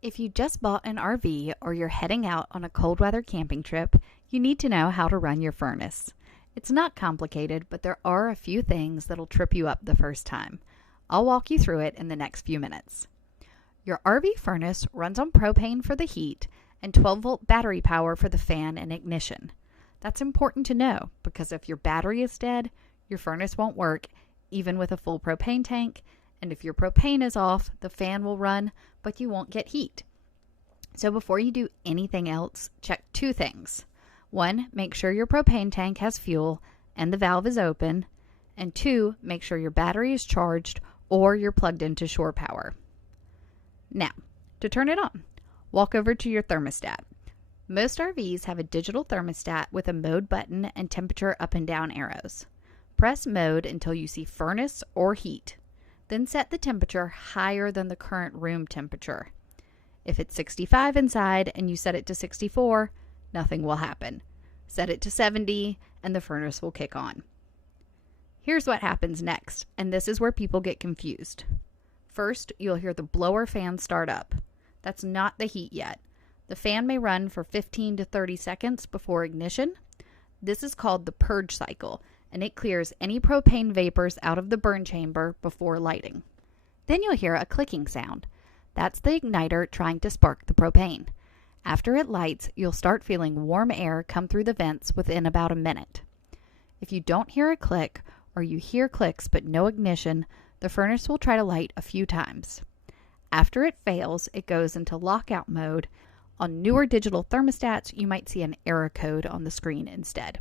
If you just bought an RV or you're heading out on a cold weather camping trip, you need to know how to run your furnace. It's not complicated, but there are a few things that'll trip you up the first time. I'll walk you through it in the next few minutes. Your RV furnace runs on propane for the heat and 12-volt battery power for the fan and ignition. That's important to know because if your battery is dead, your furnace won't work even with a full propane tank, and if your propane is off, the fan will run, but you won't get heat. So before you do anything else, check two things. One, make sure your propane tank has fuel and the valve is open. And two, make sure your battery is charged or you're plugged into shore power. Now, to turn it on, walk over to your thermostat. Most RVs have a digital thermostat with a mode button and temperature up and down arrows. Press mode until you see furnace or heat. Then set the temperature higher than the current room temperature. If it's 65 inside and you set it to 64, nothing will happen. Set it to 70 and the furnace will kick on. Here's what happens next, and this is where people get confused. First, you'll hear the blower fan start up. That's not the heat yet. The fan may run for 15 to 30 seconds before ignition. This is called the purge cycle, and it clears any propane vapors out of the burn chamber before lighting. Then you'll hear a clicking sound. That's the igniter trying to spark the propane. After it lights, you'll start feeling warm air come through the vents within about a minute. If you don't hear a click, or you hear clicks but no ignition, the furnace will try to light a few times. After it fails, it goes into lockout mode. On newer digital thermostats, you might see an error code on the screen instead.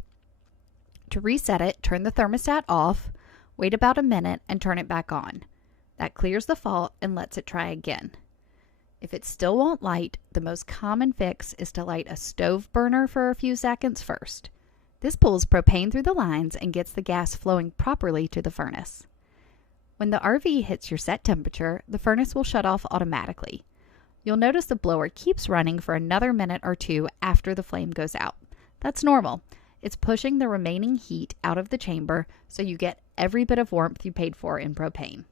To reset it, turn the thermostat off, wait about a minute, and turn it back on. That clears the fault and lets it try again. If it still won't light, the most common fix is to light a stove burner for a few seconds first. This pulls propane through the lines and gets the gas flowing properly to the furnace. When the RV hits your set temperature, the furnace will shut off automatically. You'll notice the blower keeps running for another minute or two after the flame goes out. That's normal. It's pushing the remaining heat out of the chamber so you get every bit of warmth you paid for in propane.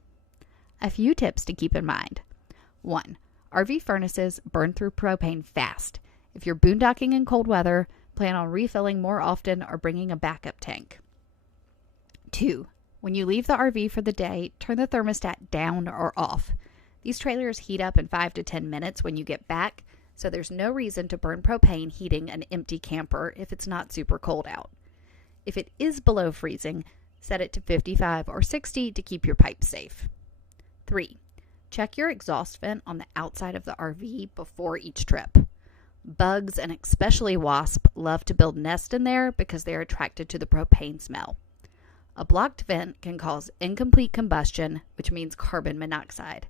A few tips to keep in mind. 1. RV furnaces burn through propane fast. If you're boondocking in cold weather, plan on refilling more often or bringing a backup tank. 2. When you leave the RV for the day, turn the thermostat down or off. These trailers heat up in 5 to 10 minutes when you get back, so there's no reason to burn propane heating an empty camper if it's not super cold out. If it is below freezing, set it to 55 or 60 to keep your pipes safe. 3. Check your exhaust vent on the outside of the RV before each trip. Bugs, and especially wasps, love to build nests in there because they are attracted to the propane smell. A blocked vent can cause incomplete combustion, which means carbon monoxide.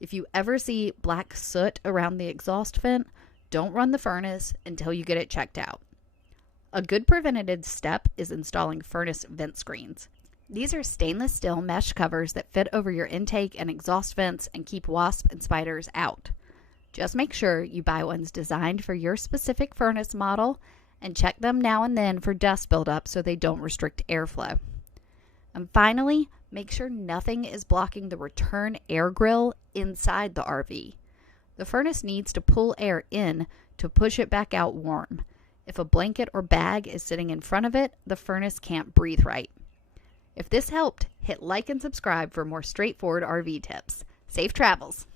If you ever see black soot around the exhaust vent, don't run the furnace until you get it checked out. A good preventative step is installing furnace vent screens. These are stainless steel mesh covers that fit over your intake and exhaust vents and keep wasps and spiders out. Just make sure you buy ones designed for your specific furnace model and check them now and then for dust buildup so they don't restrict airflow. And finally, make sure nothing is blocking the return air grill inside the RV. The furnace needs to pull air in to push it back out warm. If a blanket or bag is sitting in front of it, the furnace can't breathe right. If this helped, hit like and subscribe for more straightforward RV tips. Safe travels!